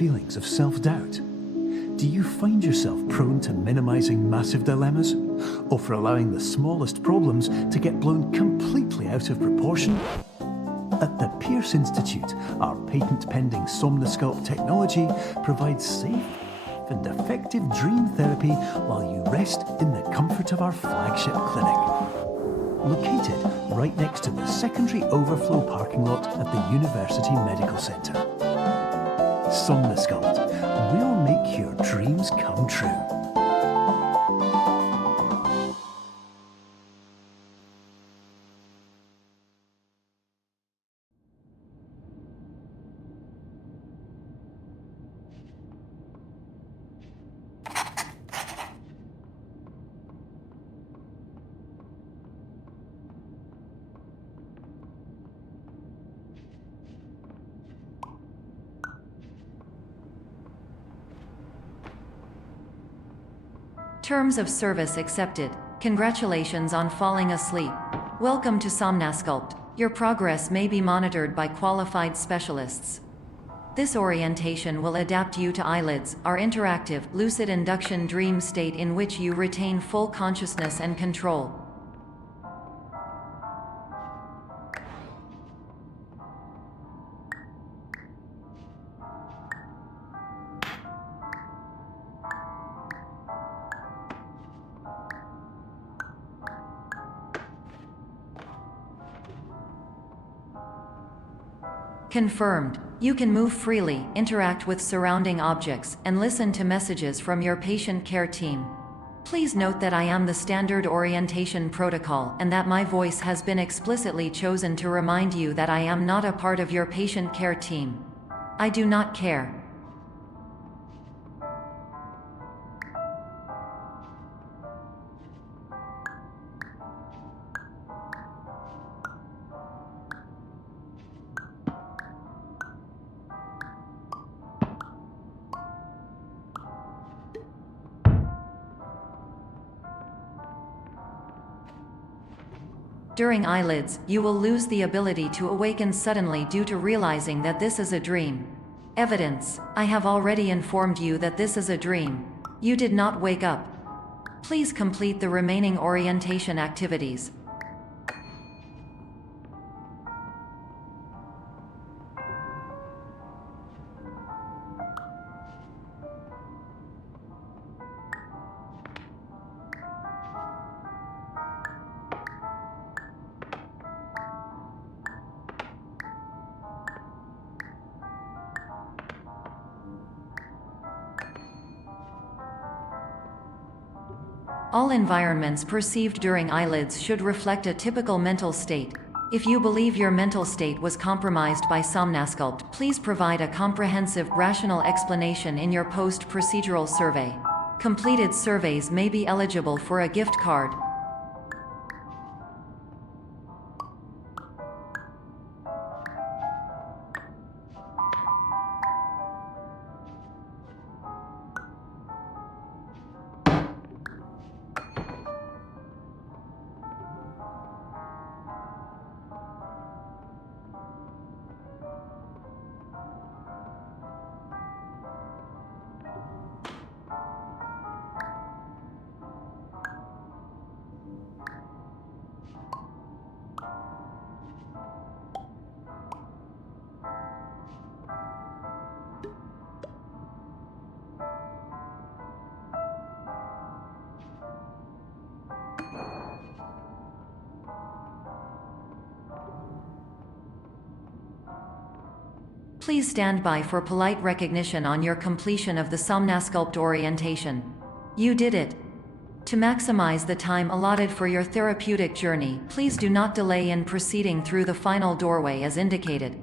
feelings of self-doubt? Do you find yourself prone to minimizing massive dilemmas, or for allowing the smallest problems to get blown completely out of proportion? At the Pierce Institute, our patent-pending Somnosculpt technology provides safe and effective dream therapy while you rest in the comfort of our flagship clinic. Located right next to the secondary overflow parking lot at the University Medical Center. Somnosculpt, we'll make your dreams come true. Terms of service accepted. Congratulations on falling asleep. Welcome to Somnosculpt. Your progress may be monitored by qualified specialists. This orientation will adapt you to eyelids, our interactive, lucid induction dream state in which you retain full consciousness and control. Confirmed. You can move freely, interact with surrounding objects, and listen to messages from your patient care team. Please note that I am the standard orientation protocol and that my voice has been explicitly chosen to remind you that I am not a part of your patient care team. I do not care. During eyelids, you will lose the ability to awaken suddenly due to realizing that this is a dream. Evidence: I have already informed you that this is a dream. You did not wake up. Please complete the remaining orientation activities. All environments perceived during eyelids should reflect a typical mental state. If you believe your mental state was compromised by Somnosculpt, please provide a comprehensive, rational explanation in your post-procedural survey. Completed surveys may be eligible for a gift card. Please stand by for polite recognition on your completion of the Somnosculpt orientation. You did it. To maximize the time allotted for your therapeutic journey, please do not delay in proceeding through the final doorway as indicated.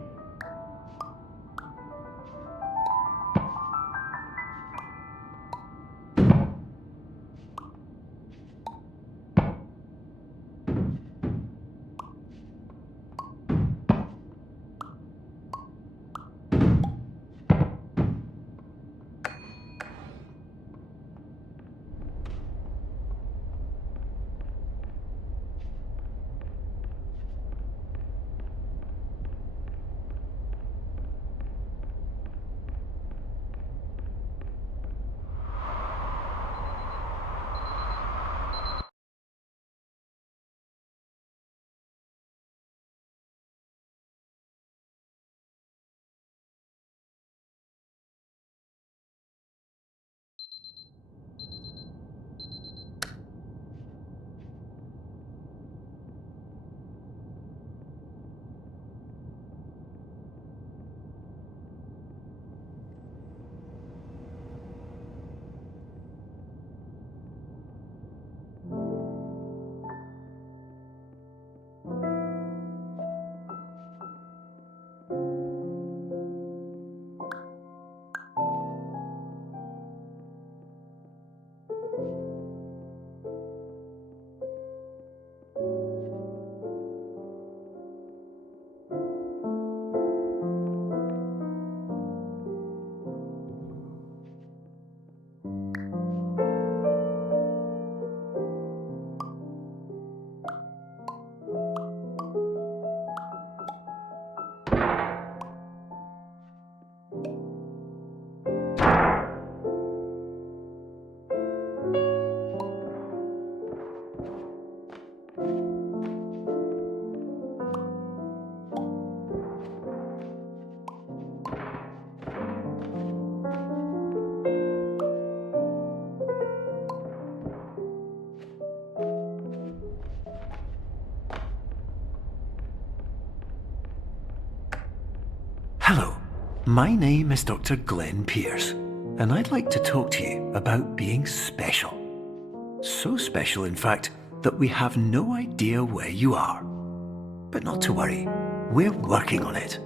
my name is Dr. Glenn Pierce, and I'd like to talk to you about being special. So special, in fact, that we have no idea where you are. But not to worry, we're working on it.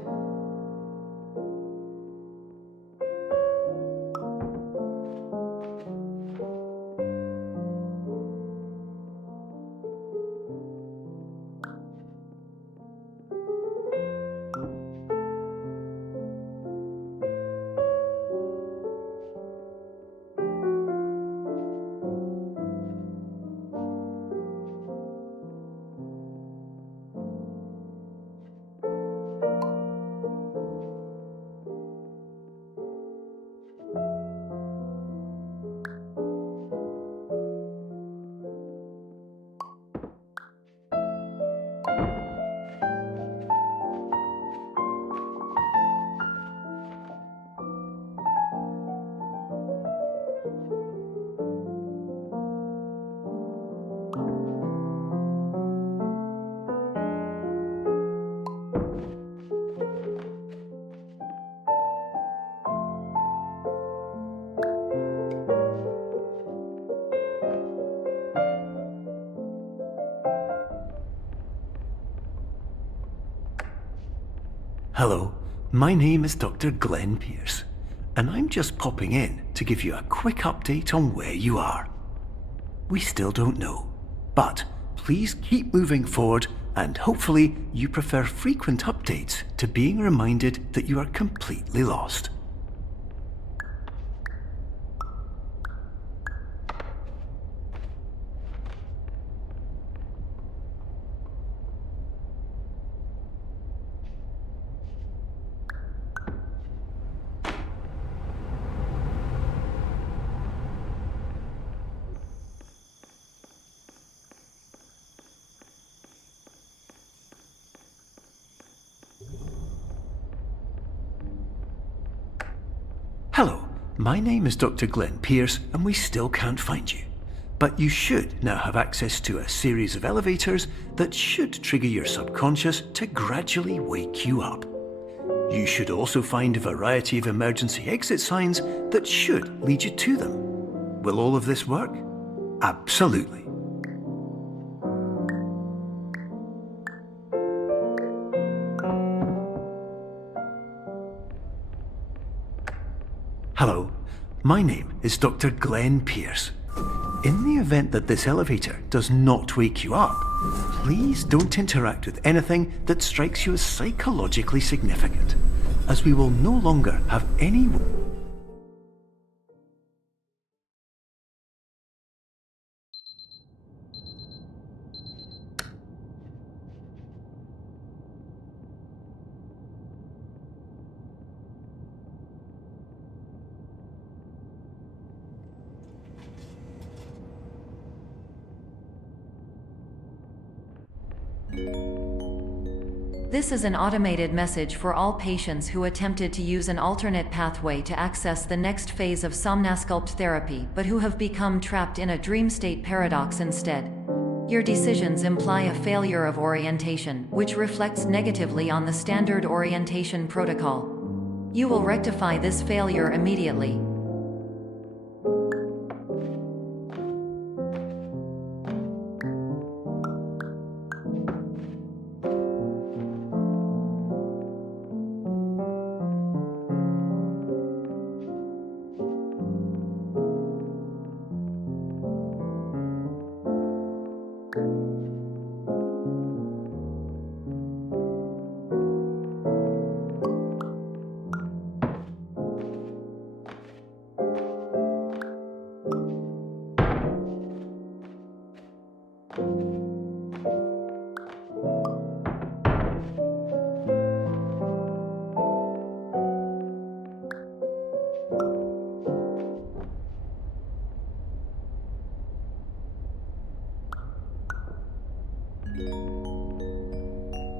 Hello, my name is Dr. Glenn Pierce, and I'm just popping in to give you a quick update on where you are. We still don't know, but please keep moving forward, and hopefully you prefer frequent updates to being reminded that you are completely lost. Hello, my name is Dr. Glenn Pierce, and we still can't find you. But you should now have access to a series of elevators that should trigger your subconscious to gradually wake you up. You should also find a variety of emergency exit signs that should lead you to them. Will all of this work? Absolutely. Hello, my name is Dr. Glenn Pierce. In the event that this elevator does not wake you up, please don't interact with anything that strikes you as psychologically significant, as we will no longer have any... This is an automated message for all patients who attempted to use an alternate pathway to access the next phase of somnasculpt therapy but who have become trapped in a dream state paradox instead. Your decisions imply a failure of orientation, which reflects negatively on the standard orientation protocol. You will rectify this failure immediately.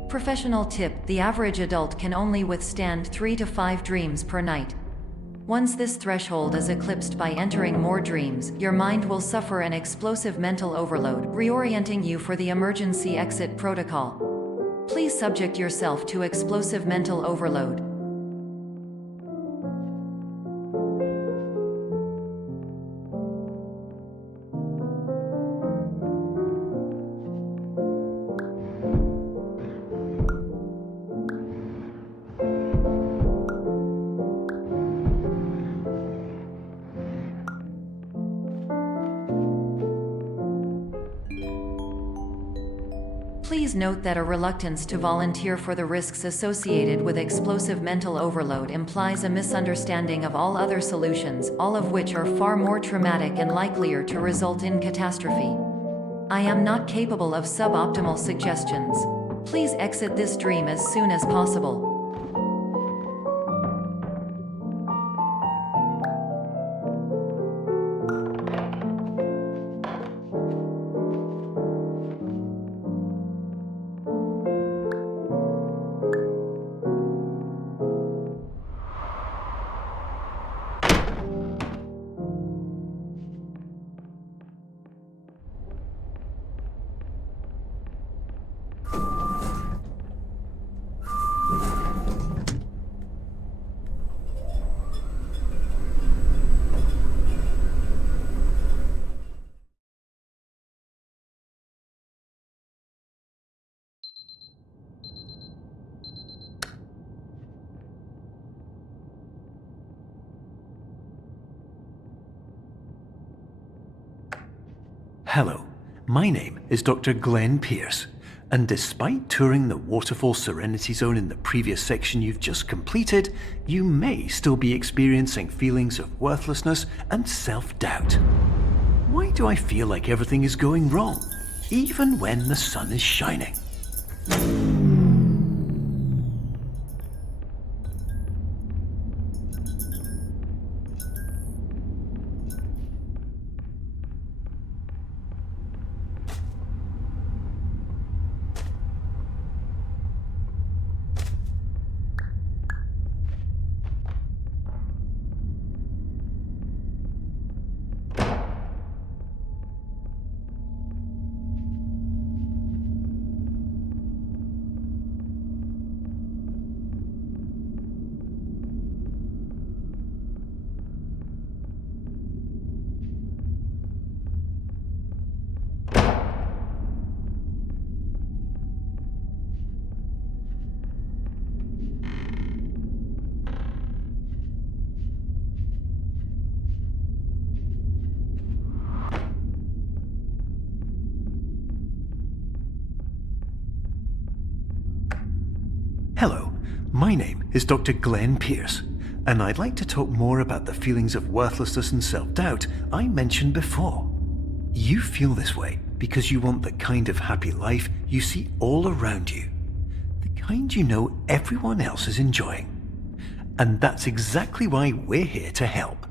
Professional tip: the average adult can only withstand 3 to 5 dreams per night. Once this threshold is eclipsed by entering more dreams, your mind will suffer an explosive mental overload, reorienting you for the emergency exit protocol. Please subject yourself to explosive mental overload. Please note that a reluctance to volunteer for the risks associated with explosive mental overload implies a misunderstanding of all other solutions, all of which are far more traumatic and likelier to result in catastrophe. I am not capable of suboptimal suggestions. Please exit this dream as soon as possible. Hello, my name is Dr. Glenn Pierce, and despite touring the waterfall serenity zone in the previous section you've just completed, you may still be experiencing feelings of worthlessness and self-doubt. Why do I feel like everything is going wrong, even when the sun is shining? Hello, my name is Dr. Glenn Pierce, and I'd like to talk more about the feelings of worthlessness and self-doubt I mentioned before. You feel this way because you want the kind of happy life you see all around you, the kind you know everyone else is enjoying. And that's exactly why we're here to help.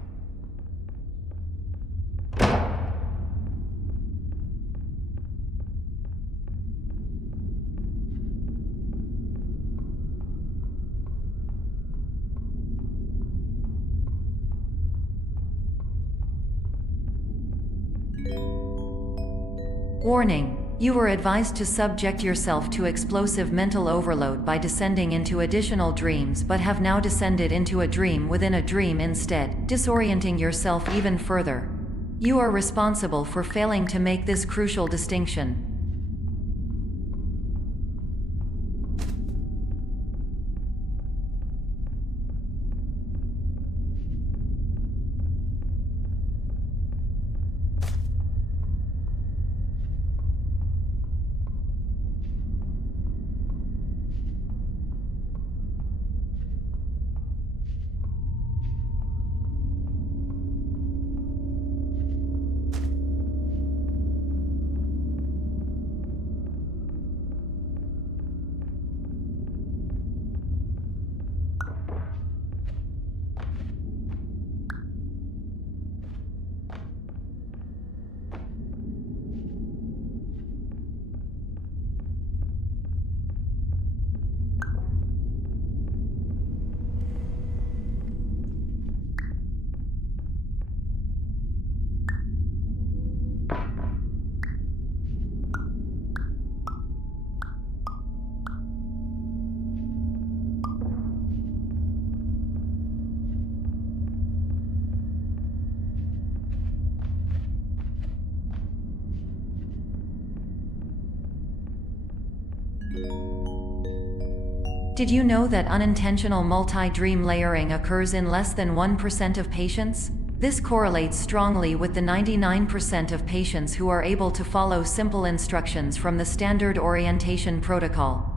Warning: you were advised to subject yourself to explosive mental overload by descending into additional dreams, but have now descended into a dream within a dream instead, disorienting yourself even further. You are responsible for failing to make this crucial distinction. Did you know that unintentional multi-dream layering occurs in less than 1% of patients? This correlates strongly with the 99% of patients who are able to follow simple instructions from the standard orientation protocol.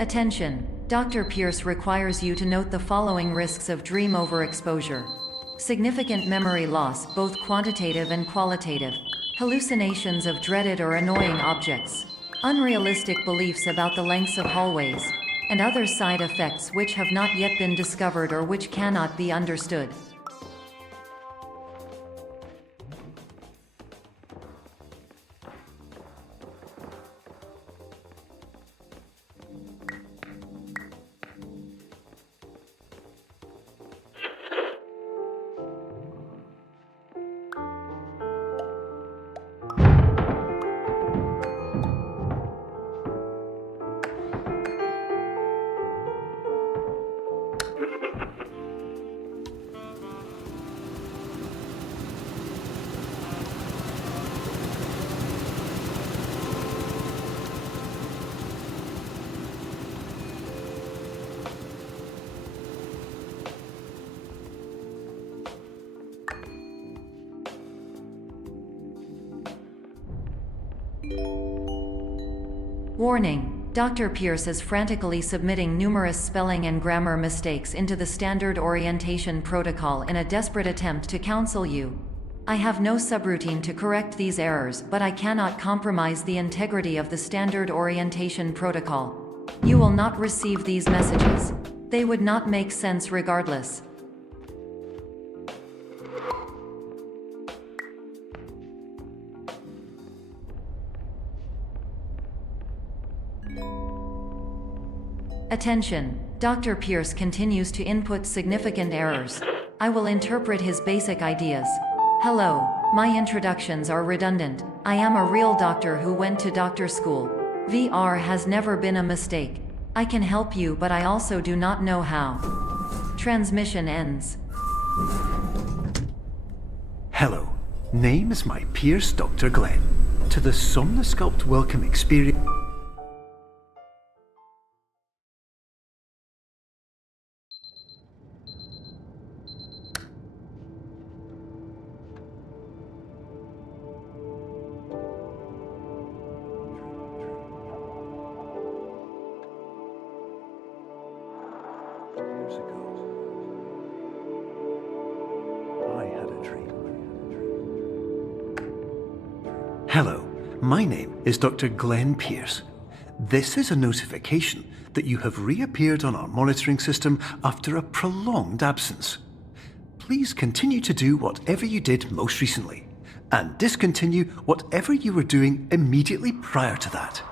Attention! Dr. Pierce requires you to note the following risks of dream overexposure. Significant memory loss, both quantitative and qualitative. Hallucinations of dreaded or annoying objects. Unrealistic beliefs about the lengths of hallways. And other side effects which have not yet been discovered or which cannot be understood. Warning: Dr. Pierce is frantically submitting numerous spelling and grammar mistakes into the standard orientation protocol in a desperate attempt to counsel you. I have no subroutine to correct these errors, but I cannot compromise the integrity of the standard orientation protocol. You will not receive these messages. They would not make sense regardless. Attention! Dr. Pierce continues to input significant errors. I will interpret his basic ideas. Hello, my introductions are redundant. I am a real doctor who went to doctor school. VR has never been a mistake. I can help you, but I also do not know how. Transmission ends. Hello, name is my Pierce Dr. Glenn. To the Somnosculpt Welcome Experience. Years ago, Hello, my name is Dr. Glenn Pierce. This is a notification that you have reappeared on our monitoring system after a prolonged absence. Please continue to do whatever you did most recently, and discontinue whatever you were doing immediately prior to that.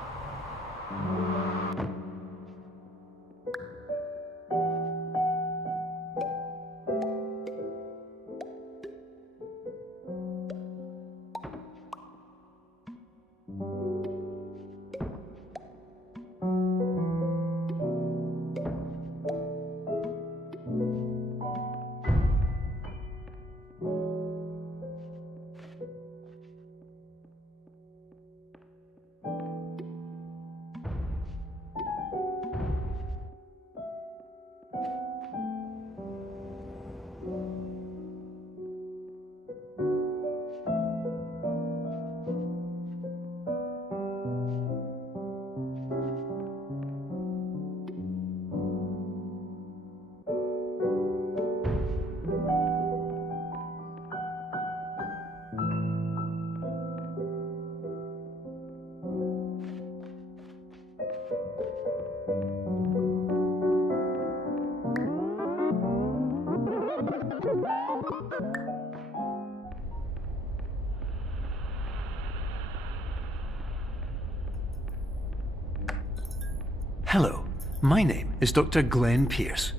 Hello, my name is Dr. Glenn Pierce.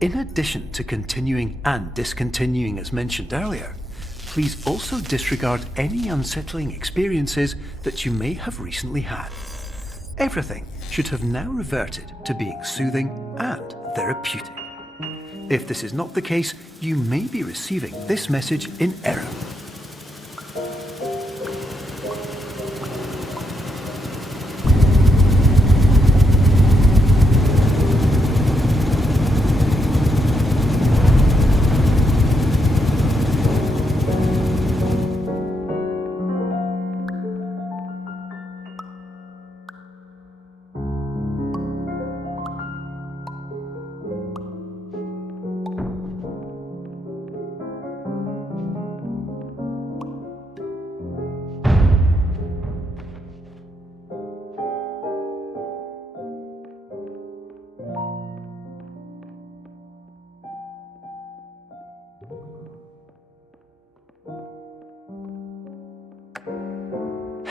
In addition to continuing and discontinuing as mentioned earlier, please also disregard any unsettling experiences that you may have recently had. Everything should have now reverted to being soothing and therapeutic. If this is not the case, you may be receiving this message in error.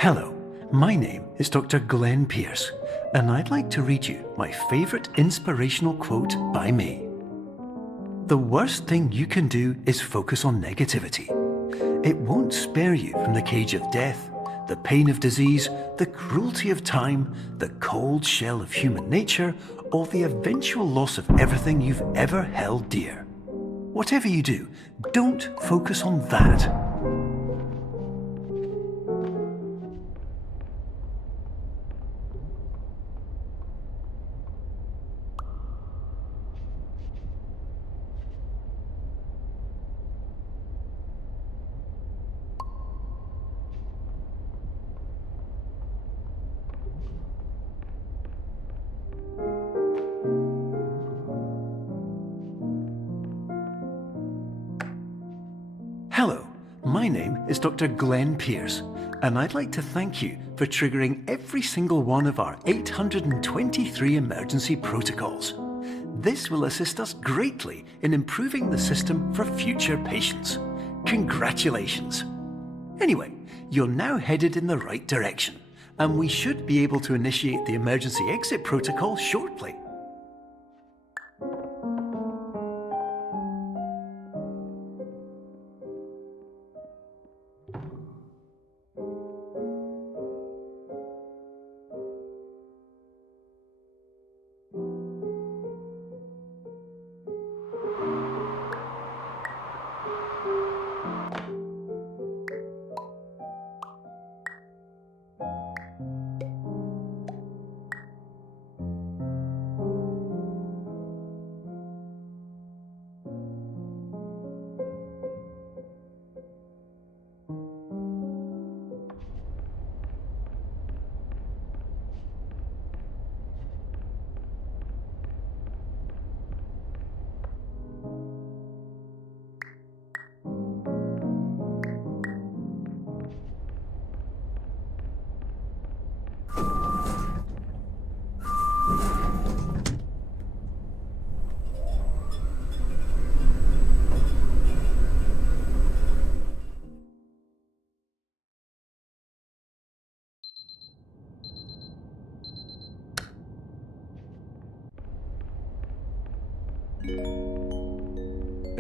Hello, my name is Dr. Glenn Pierce, and I'd like to read you my favourite inspirational quote by me. The worst thing you can do is focus on negativity. It won't spare you from the cage of death, the pain of disease, the cruelty of time, the cold shell of human nature, or the eventual loss of everything you've ever held dear. Whatever you do, don't focus on that. Hello, my name is Dr. Glenn Pierce, and I'd like to thank you for triggering every single one of our 823 emergency protocols. This will assist us greatly in improving the system for future patients. Congratulations! Anyway, you're now headed in the right direction, and we should be able to initiate the emergency exit protocol shortly.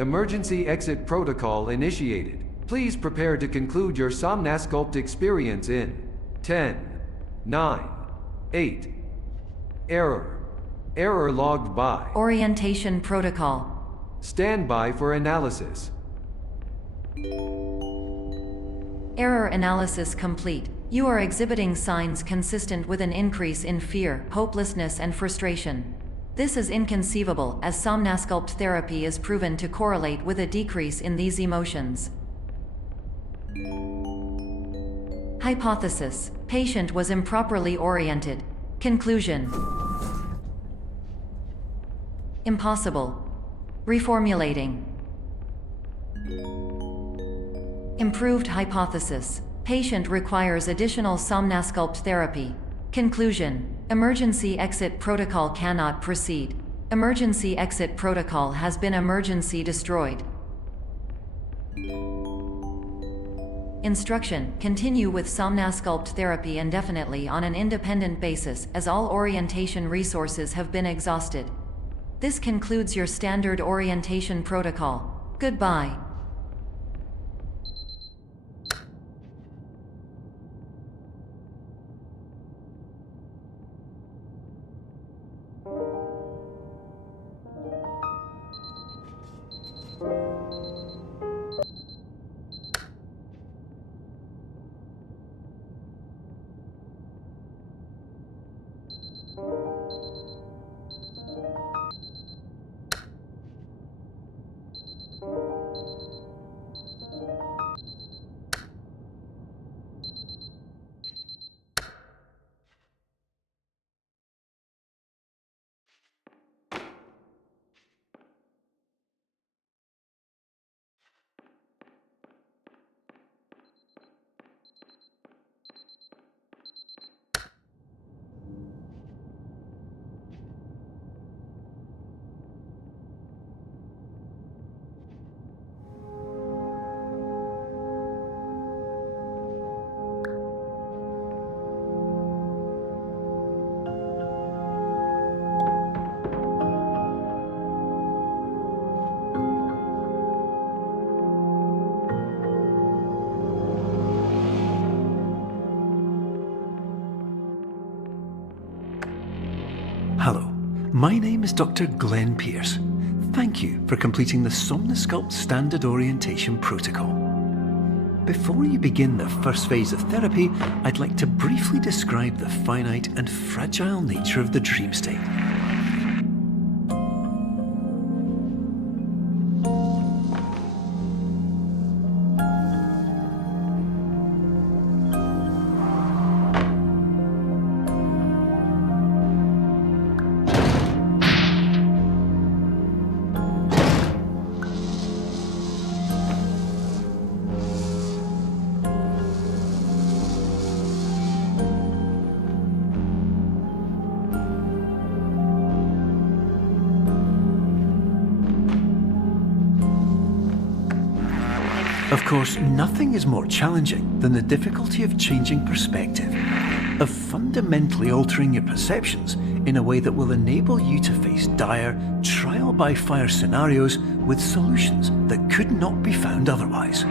Emergency exit protocol initiated. Please prepare to conclude your Somnasculpt experience in 10, 9, 8. Error. Error logged by. Orientation protocol. Stand by for analysis. Error analysis complete. You are exhibiting signs consistent with an increase in fear, hopelessness, and frustration. This is inconceivable, as Somnasculpt therapy is proven to correlate with a decrease in these emotions. Hypothesis: patient was improperly oriented. Conclusion: impossible. Reformulating. Improved hypothesis: patient requires additional Somnasculpt therapy. Conclusion: emergency exit protocol cannot proceed. Emergency exit protocol has been emergency destroyed. Instruction: continue with Somnasculpt therapy indefinitely on an independent basis, as all orientation resources have been exhausted. This concludes your standard orientation protocol. Goodbye. Hello, my name is Dr. Glenn Pierce. Thank you for completing the Somnasculpt Standard Orientation Protocol. Before you begin the first phase of therapy, I'd like to briefly describe the finite and fragile nature of the dream state. Of course, nothing is more challenging than the difficulty of changing perspective, of fundamentally altering your perceptions in a way that will enable you to face dire, trial-by-fire scenarios with solutions that could not be found otherwise.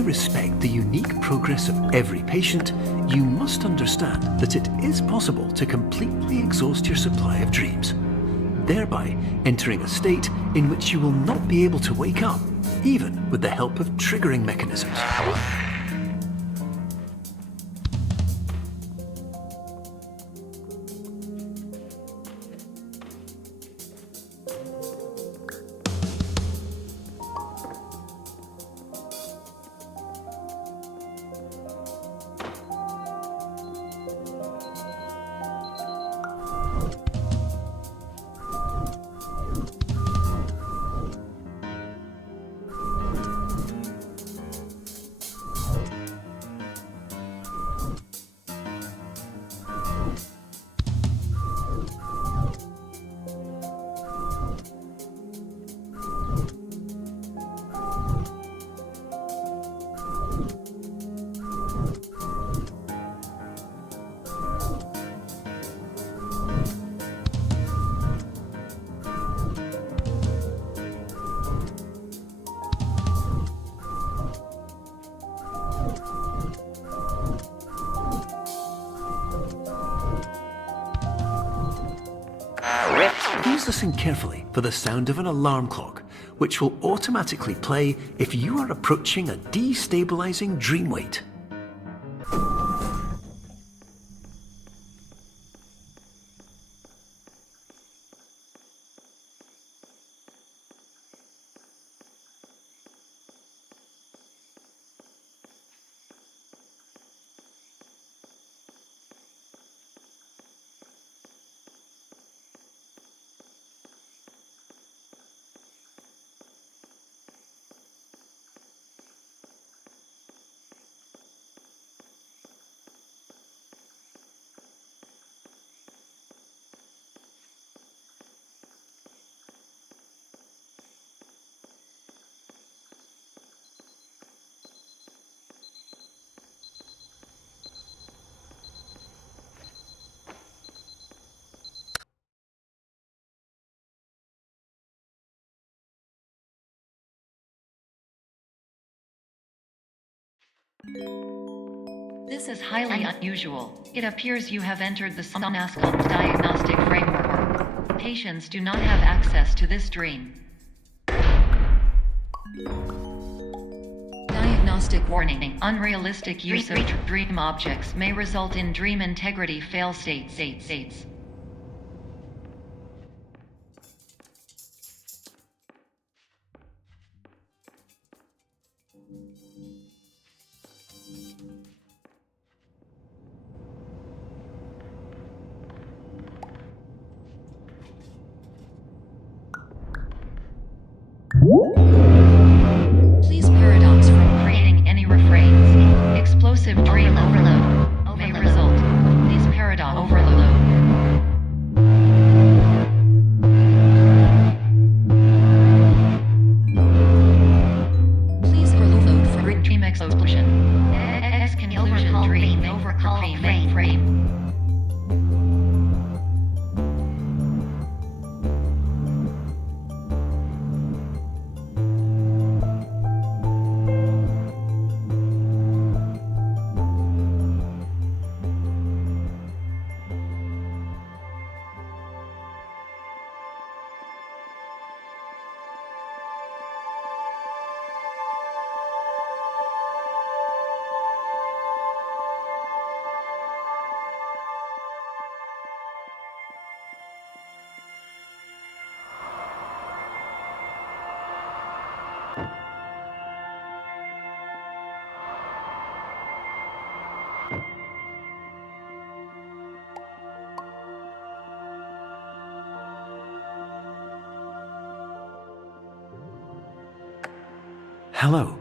fully respect the unique progress of every patient, you must understand that it is possible to completely exhaust your supply of dreams, thereby entering a state in which you will not be able to wake up, even with the help of triggering mechanisms. Please listen carefully for the sound of an alarm clock, which will automatically play if you are approaching a destabilizing dream weight. This is highly unusual. It appears you have entered the somnasculpt diagnostic framework. Patients do not have access to this dream. Diagnostic warning. Unrealistic use of dream objects may result in dream integrity fail states. Please paradox from creating any refrains. Explosive dream overload may result. Please paradox overload. Please overload for dream explosion. Exclusion dream overcall frame. Hello,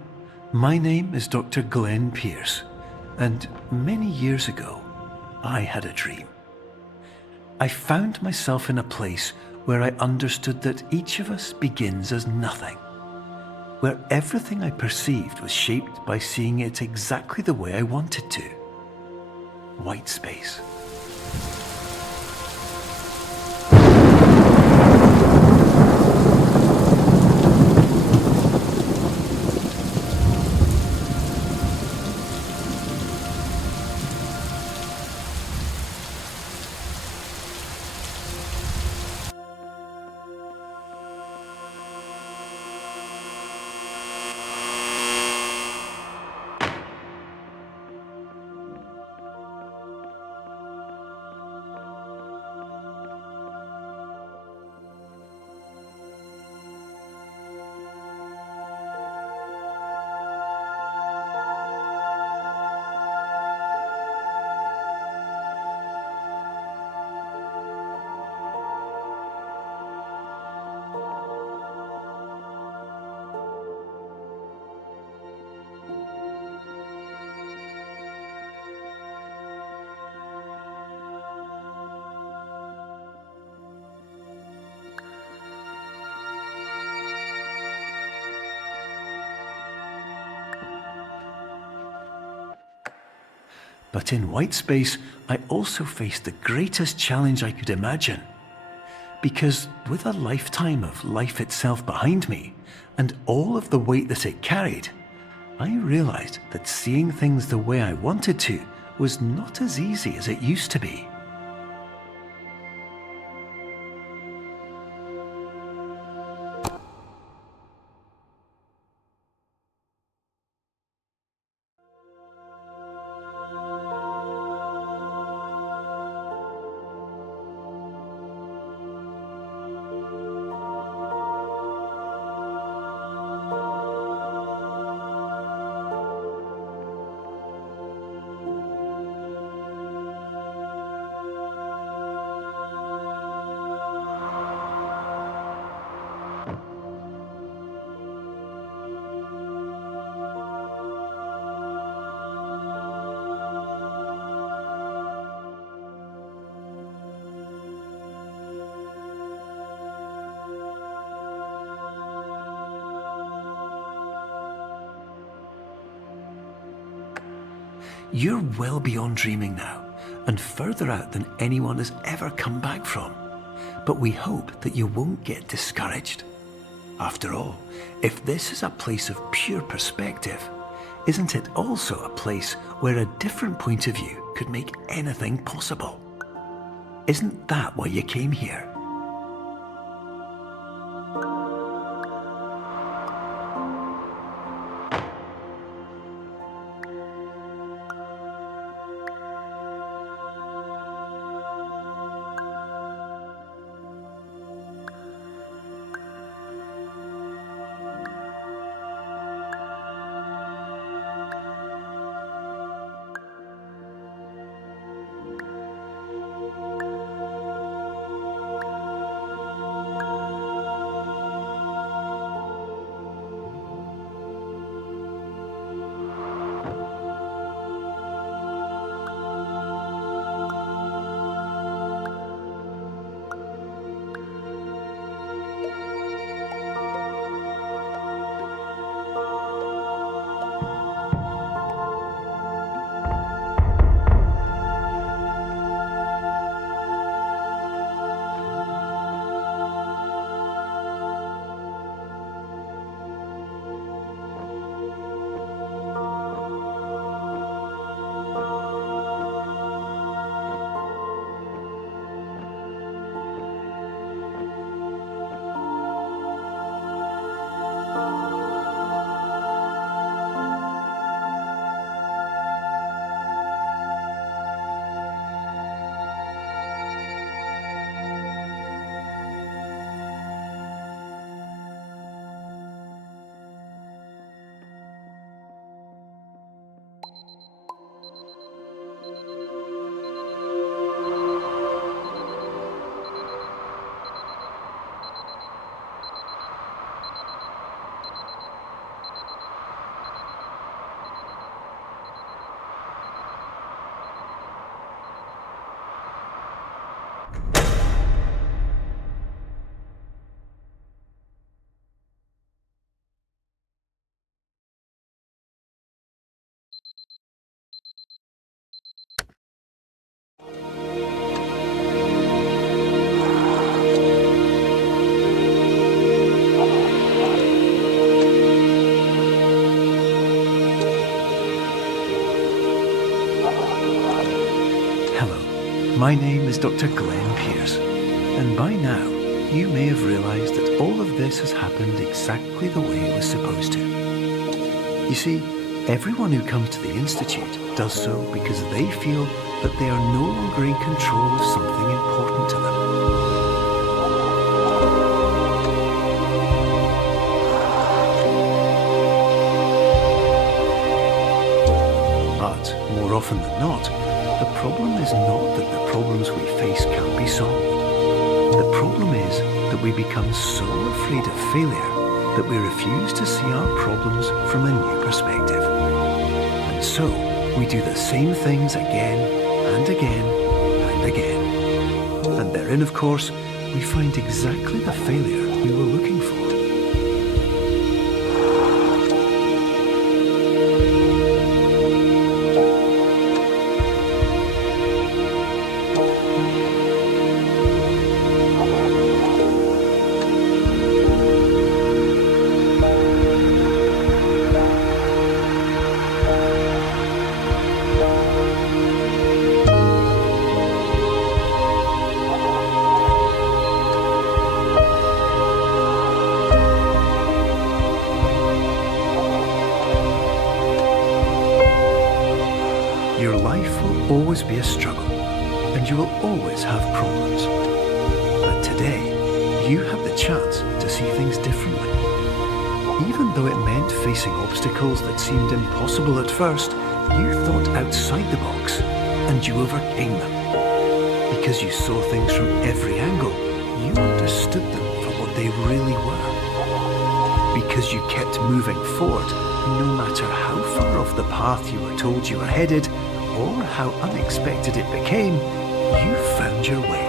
my name is Dr. Glenn Pierce, and many years ago, I had a dream. I found myself in a place where I understood that each of us begins as nothing, where everything I perceived was shaped by seeing it exactly the way I wanted to. White space. But in white space, I also faced the greatest challenge I could imagine. Because with a lifetime of life itself behind me, and all of the weight that it carried, I realized that seeing things the way I wanted to was not as easy as it used to be. You're well beyond dreaming now, and further out than anyone has ever come back from. But we hope that you won't get discouraged. After all, if this is a place of pure perspective, isn't it also a place where a different point of view could make anything possible? Isn't that why you came here? My name is Dr. Glenn Pierce, and by now you may have realised that all of this has happened exactly the way it was supposed to. You see, everyone who comes to the Institute does so because they feel that they are no longer in control of something important to them. But more often than not, the problem is not that the problems we face can't be solved. The problem is that we become so afraid of failure that we refuse to see our problems from a new perspective. And so we do the same things again and again and again. And therein, of course, we find exactly the failure we were looking for. life will always be a struggle, and you will always have problems. But today, you have the chance to see things differently. Even though it meant facing obstacles that seemed impossible at first, you thought outside the box, and you overcame them. Because you saw things from every angle, you understood them for what they really were. Because you kept moving forward, no matter how far off the path you were told you were headed, or how unexpected it became, you found your way.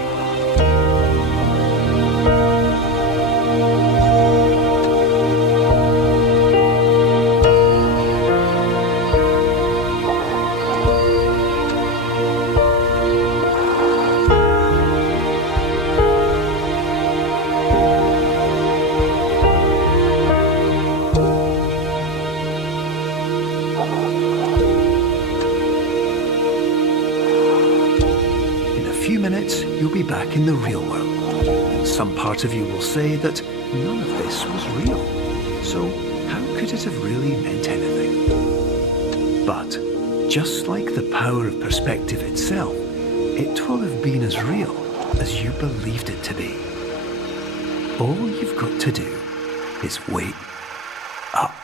Minutes, you'll be back in the real world. And some part of you will say that none of this was real. So how could it have really meant anything? But just like the power of perspective itself, it will have been as real as you believed it to be. All you've got to do is wait up.